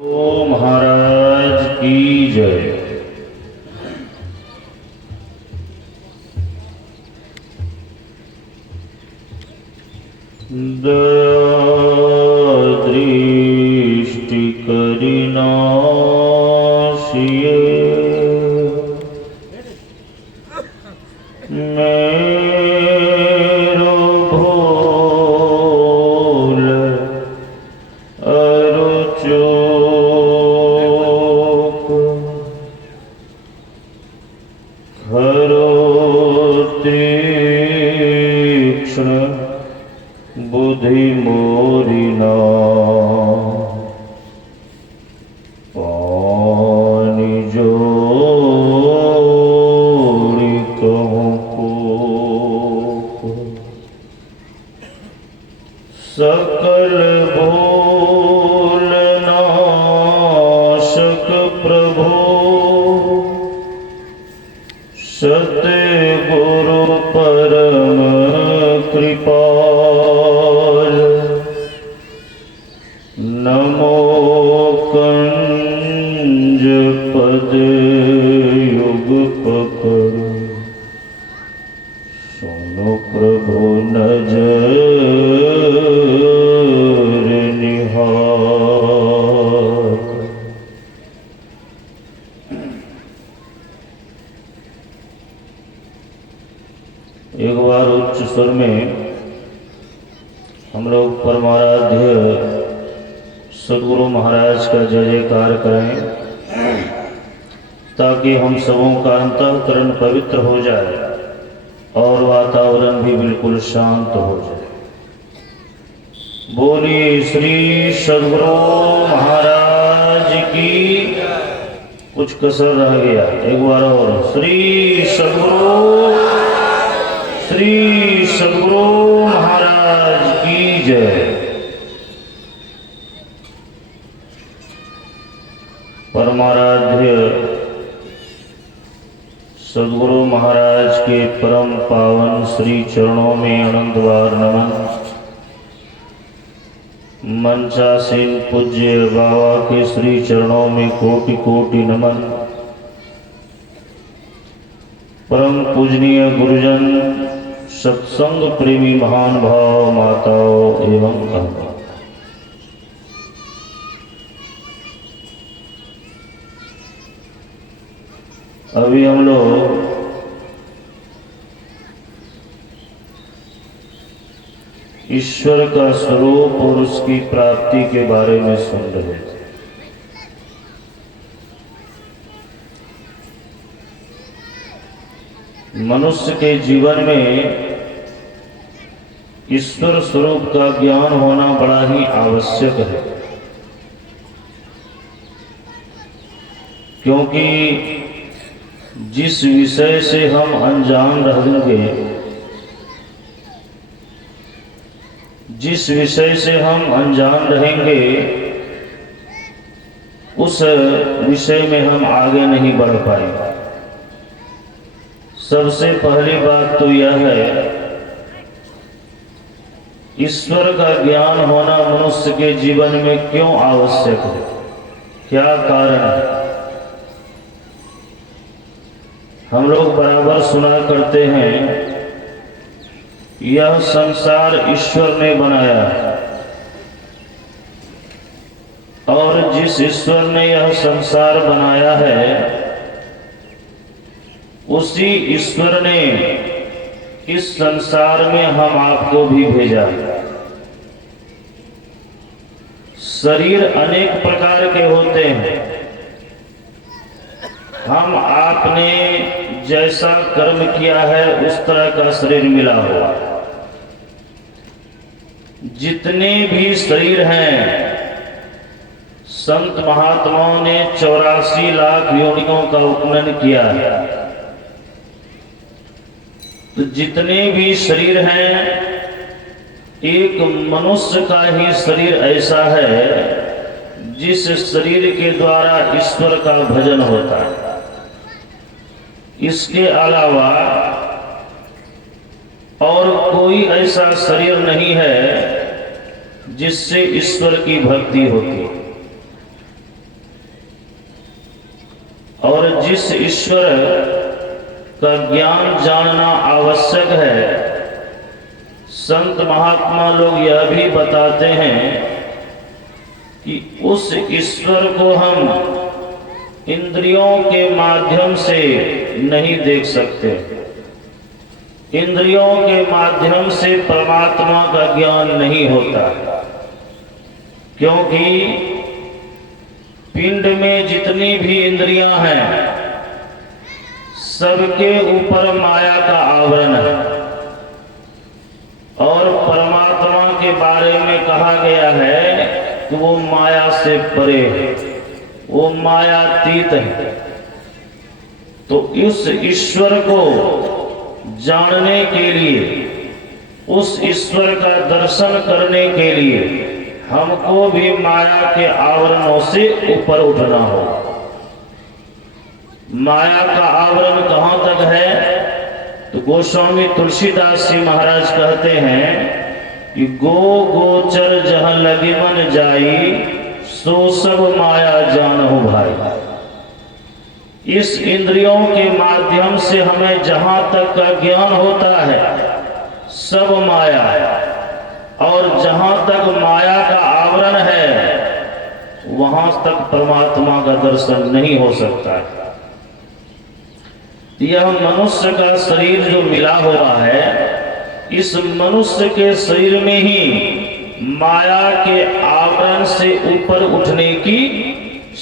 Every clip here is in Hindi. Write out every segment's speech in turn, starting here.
ओ महाराज की जय। दृष्टि करिनाशिये मेरो भूल अरुचो खरो तीक्ष्ण बुद्धि मोरिना पानी जोड़ी कहूँ को सकल भूल नाशक प्रभु सतगुरु परम कृपाल नमो कंज पद युग पकड़ सुनो प्रभु नजर निहार। एक बार उच्च स्वर में हम लोग परमाराध्य सद्गुरु महाराज का जय जयकार करें ताकि हम सबों का अंतःकरण पवित्र हो जाए और वातावरण भी बिल्कुल शांत हो जाए। बोलिए श्री सद्गुरु महाराज की। कुछ कसर रह गया, एक बार और श्री सद्गुरु महाराज की जय। परमाराध्य सद्गुरु महाराज के परम पावन श्री चरणों में अनंत बार नमन। मंचासीन पूज्य बाबा के श्री चरणों में कोटि कोटि नमन। परम पूजनीय गुरुजन सत्संग प्रेमी महान भाव माताओं एवं बहनों, अभी हम लोग ईश्वर का स्वरूप और उसकी प्राप्ति के बारे में सुन रहे थे। मनुष्य के जीवन में ईश्वर स्वरूप का ज्ञान होना बड़ा ही आवश्यक है, क्योंकि जिस विषय से हम अनजान रहेंगे, जिस विषय से हम अनजान रहेंगे उस विषय में हम आगे नहीं बढ़ पाएंगे। सबसे पहली बात तो यह है, ईश्वर का ज्ञान होना मनुष्य के जीवन में क्यों आवश्यक है, क्या कारण है। हम लोग बराबर सुना करते हैं, यह संसार ईश्वर ने बनाया और जिस ईश्वर ने यह संसार बनाया है उसी ईश्वर ने इस संसार में हम आपको भी भेजा। शरीर अनेक प्रकार के होते हैं, हम आपने जैसा कर्म किया है उस तरह का शरीर मिला हुआ। जितने भी शरीर हैं, संत महात्माओं ने 84 लाख योनियों का उपनयन किया है। तो जितने भी शरीर हैं, एक मनुष्य का ही शरीर ऐसा है जिस शरीर के द्वारा ईश्वर का भजन होता है। इसके अलावा और कोई ऐसा शरीर नहीं है जिससे ईश्वर की भक्ति होती। और जिस ईश्वर का ज्ञान जानना आवश्यक है, संत महात्मा लोग यह भी बताते हैं कि उस ईश्वर को हम इंद्रियों के माध्यम से नहीं देख सकते। इंद्रियों के माध्यम से परमात्मा का ज्ञान नहीं होता, क्योंकि पिंड में जितनी भी इंद्रियां हैं सबके ऊपर माया का आवरण है। और परमात्मा के बारे में कहा गया है कि वो माया से परे है, वो मायातीत है। तो इस ईश्वर को जानने के लिए, उस ईश्वर का दर्शन करने के लिए हमको भी माया के आवरणों से ऊपर उठना हो। माया का आवरण कहाँ तक है? तो गोस्वामी तुलसीदास जी महाराज कहते हैं कि गो गोचर जहाँ लगी मन जाई, सो सब माया जानहु भाई। इस इंद्रियों के माध्यम से हमें जहां तक का ज्ञान होता है सब माया है, और जहां तक माया का आवरण है वहां तक परमात्मा का दर्शन नहीं हो सकता है। यह मनुष्य का शरीर जो मिला हुआ है, इस मनुष्य के शरीर में ही माया के आवरण से ऊपर उठने की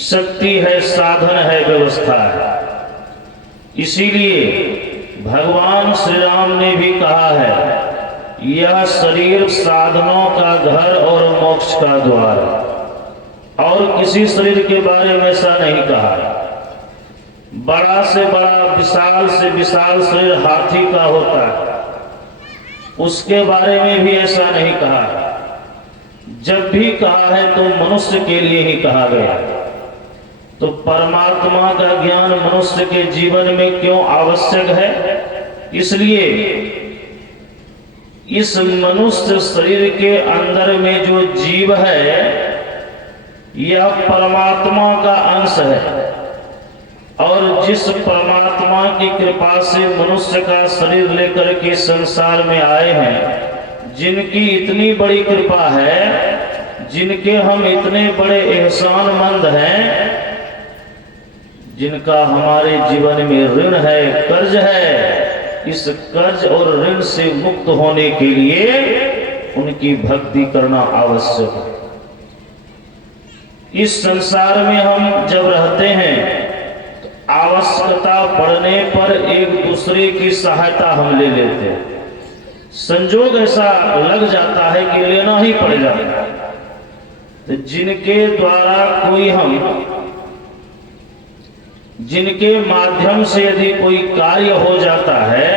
शक्ति है, साधन है, व्यवस्था है। इसीलिए भगवान श्री राम ने भी कहा है, यह शरीर साधनों का घर और मोक्ष का द्वार। और किसी शरीर के बारे में ऐसा नहीं कहा। बड़ा से बड़ा, विशाल से विशाल शरीर हाथी का होता है, उसके बारे में भी ऐसा नहीं कहा। जब भी कहा है तो मनुष्य के लिए ही कहा गया। तो परमात्मा का ज्ञान मनुष्य के जीवन में क्यों आवश्यक है? इसलिए इस मनुष्य शरीर के अंदर में जो जीव है यह परमात्मा का अंश है, और जिस परमात्मा की कृपा से मनुष्य का शरीर लेकर के संसार में आए हैं, जिनकी इतनी बड़ी कृपा है, जिनके हम इतने बड़े एहसानमंद हैं, जिनका हमारे जीवन में ऋण है, कर्ज है, इस कर्ज और ऋण से मुक्त होने के लिए उनकी भक्ति करना आवश्यक है। इस संसार में हम जब रहते हैं, आवश्यकता पड़ने पर एक दूसरे की सहायता हम ले लेते हैं। संजोग ऐसा लग जाता है कि लेना ही पड़ेगा। तो जिनके द्वारा कोई जिनके माध्यम से यदि कोई कार्य हो जाता है,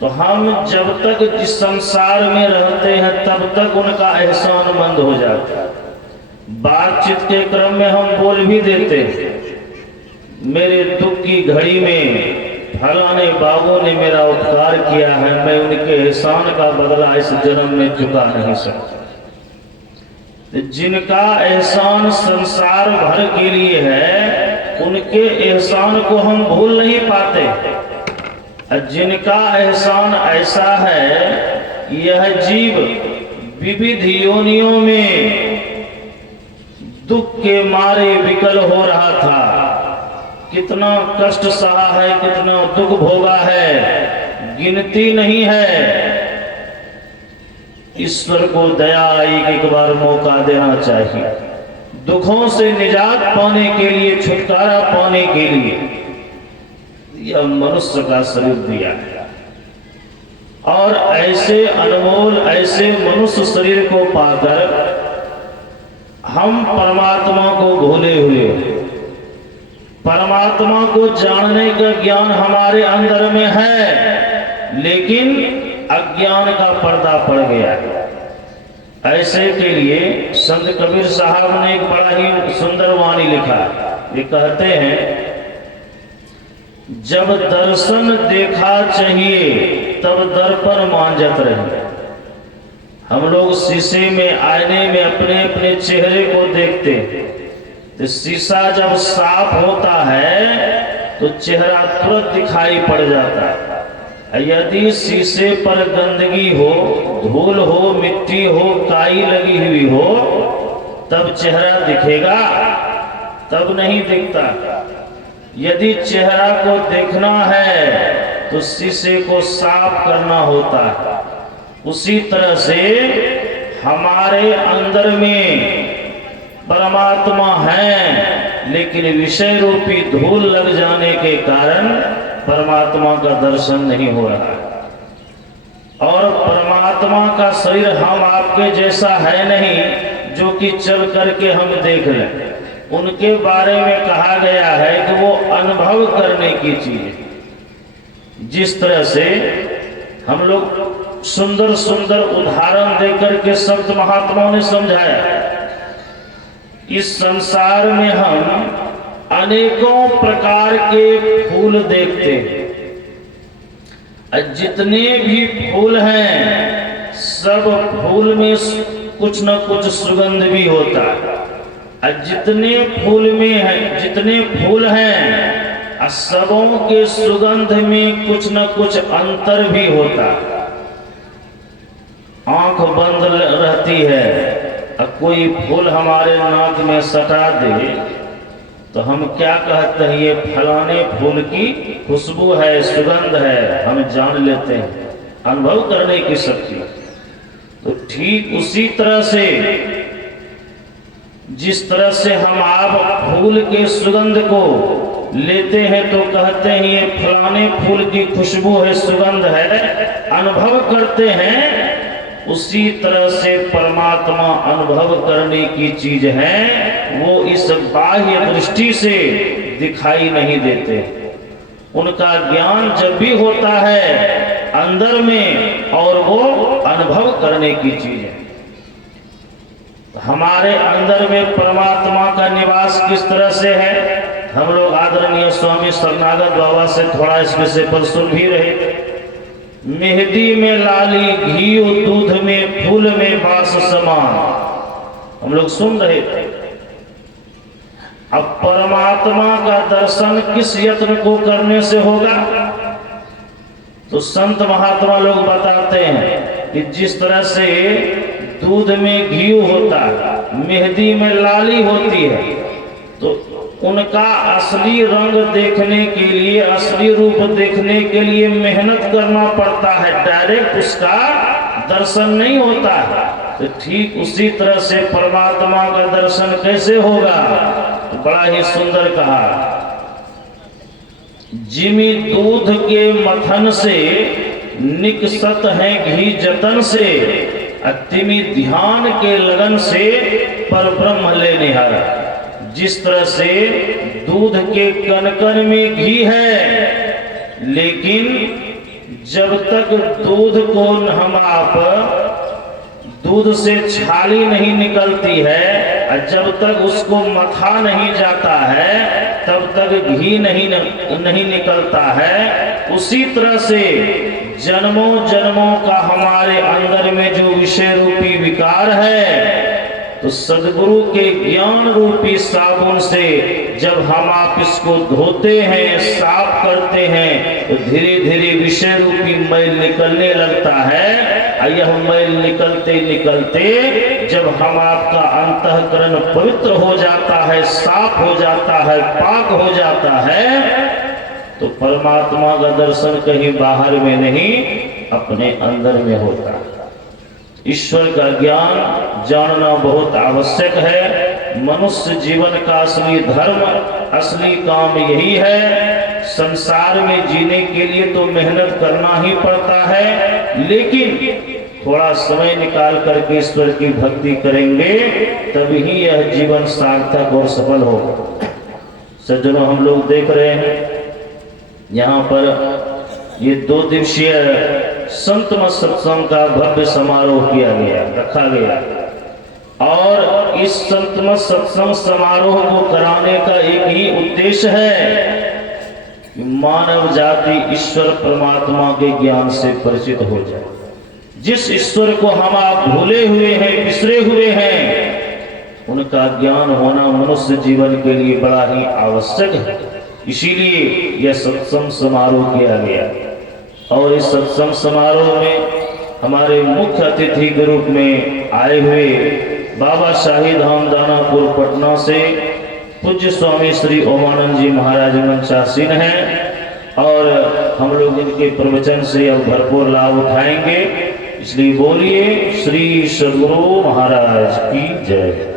तो हम जब तक इस संसार में रहते हैं तब तक उनका एहसानमंद हो जाता है। बातचीत के क्रम में हम बोल भी देते हैं, मेरे दुख की घड़ी में फलाने बाबू ने मेरा उपकार किया है, मैं उनके एहसान का बदला इस जन्म में चुका नहीं सकता। जिनका एहसान संसार भर के लिए है, उनके एहसान को हम भूल नहीं पाते। जिनका एहसान ऐसा है, यह जीव विविध योनियों में दुख के मारे विकल हो रहा था, कितना कष्ट सहा है, कितना दुख भोगा है, गिनती नहीं है। ईश्वर को दया आई कि एक बार मौका देना चाहिए। दुखों से निजात पाने के लिए, छुटकारा पाने के लिए यह मनुष्य का शरीर दिया है। और ऐसे अनमोल, ऐसे मनुष्य शरीर को पाकर हम परमात्मा को भूले हुए, परमात्मा को जानने का ज्ञान हमारे अंदर में है, लेकिन अज्ञान का पर्दा पड़ गया है। ऐसे के लिए संत कबीर साहब ने एक बड़ा ही सुंदर वाणी लिखा। ये कहते हैं, जब दर्शन देखा चाहिए तब दर्पण मांझत रहे। हम लोग शीशे में, आईने में अपने अपने चेहरे को देखते हैं, तो शीशा जब साफ होता है तो चेहरा तुरंत दिखाई पड़ जाता है। यदि शीशे पर गंदगी हो, धूल हो, मिट्टी हो, काई लगी हुई हो, तब चेहरा दिखेगा, तब नहीं दिखता। यदि चेहरा को देखना है तो शीशे को साफ करना होता है। उसी तरह से हमारे अंदर में परमात्मा है, लेकिन विषय रूपी धूल लग जाने के कारण परमात्मा का दर्शन नहीं हो रहा है। और परमात्मा का शरीर हम आपके जैसा है नहीं जो कि चल करके हम देख लें। उनके बारे में कहा गया है कि वो अनुभव करने की चीज है। जिस तरह से हम लोग सुंदर सुंदर उदाहरण देकर के संत महात्माओं ने समझाया, इस संसार में हम अनेकों प्रकार के फूल देखते हैं। जितने भी फूल हैं सब फूल में कुछ न कुछ सुगंध भी होता है। जितने फूल हैं सबों के सुगंध में कुछ न कुछ अंतर भी होता है। आंख बंद रहती है, कोई फूल हमारे नाक में सटा दे तो हम क्या कहते हैं, ये फलाने फूल की खुशबू है, सुगंध है, हम जान लेते हैं, अनुभव करने की शक्ति। तो ठीक उसी तरह से जिस तरह से हम आप फूल के सुगंध को लेते हैं तो कहते हैं ये फलाने फूल की खुशबू है, सुगंध है, अनुभव करते हैं, उसी तरह से परमात्मा अनुभव करने की चीज है। वो इस बाह्य दृष्टि से दिखाई नहीं देते। उनका ज्ञान जब भी होता है अंदर में, और वो अनुभव करने की चीज है। हमारे अंदर में परमात्मा का निवास किस तरह से है, हम लोग आदरणीय स्वामी शरणागत बाबा से थोड़ा इस विषय पर सुन भी रहे थे। मेहंदी में लाली, घी दूध में, फूल में बास समान, हम लोग सुन रहे थे। अब परमात्मा का दर्शन किस यत्न को करने से होगा, तो संत महात्मा लोग बताते हैं कि जिस तरह से दूध में घी होता है, मेहंदी में लाली होती है, तो उनका असली रंग देखने के लिए, असली रूप देखने के लिए मेहनत करना पड़ता है, डायरेक्ट उसका दर्शन नहीं होता है। तो ठीक उसी तरह से परमात्मा का दर्शन कैसे होगा, तो बड़ा ही सुंदर कहा, जिमी दूध के मथन से निकसत है घी जतन से, तिमी ध्यान के लगन से पर ब्रह्म ले निहारा। जिस तरह से दूध के कण-कण में घी है, लेकिन जब तक दूध को हम आप दूध से छाली नहीं निकलती है, जब तक उसको मथा नहीं जाता है, तब तक घी नहीं निकलता है। उसी तरह से जन्मों जन्मों का हमारे अंदर में जो विषय रूपी विकार है, तो सद्गुरु के ज्ञान रूपी साबुन से जब हम आप इसको धोते हैं, साफ करते हैं, तो धीरे धीरे विषय रूपी मैल निकलने लगता है। यह मैल निकलते निकलते जब हम आपका अंतःकरण पवित्र हो जाता है, साफ हो जाता है, पाक हो जाता है, तो परमात्मा का दर्शन कहीं बाहर में नहीं, अपने अंदर में होता है। ईश्वर का ज्ञान जानना बहुत आवश्यक है। मनुष्य जीवन का असली धर्म, असली काम यही है। संसार में जीने के लिए तो मेहनत करना ही पड़ता है, लेकिन थोड़ा समय निकाल करके ईश्वर की भक्ति करेंगे तभी यह जीवन सार्थक और सफल होगा। सज्जनों, हम लोग देख रहे हैं यहाँ पर ये 2 दिवसीय संत मत सत्संग का भव्य समारोह किया गया, रखा गया, और इस संत मत सत्संग समारोह को कराने का एक ही उद्देश्य है कि मानव जाति ईश्वर परमात्मा के ज्ञान से परिचित हो जाए। जिस ईश्वर को हम आप भूले हुए हैं, बिसरे हुए हैं, उनका ज्ञान होना मनुष्य जीवन के लिए बड़ा ही आवश्यक है। इसीलिए यह सत्संग समारोह किया गया। और इस सत्संग समारोह में हमारे मुख्य अतिथि के रूप में आए हुए बाबा शाही धाम दानापुर पटना से पूज्य स्वामी श्री ओमानंद जी महाराज मंचासीन हैं और हम लोग इनके प्रवचन से अब भरपूर लाभ उठाएंगे। इसलिए बोलिए श्री सद्गुरु महाराज की जय।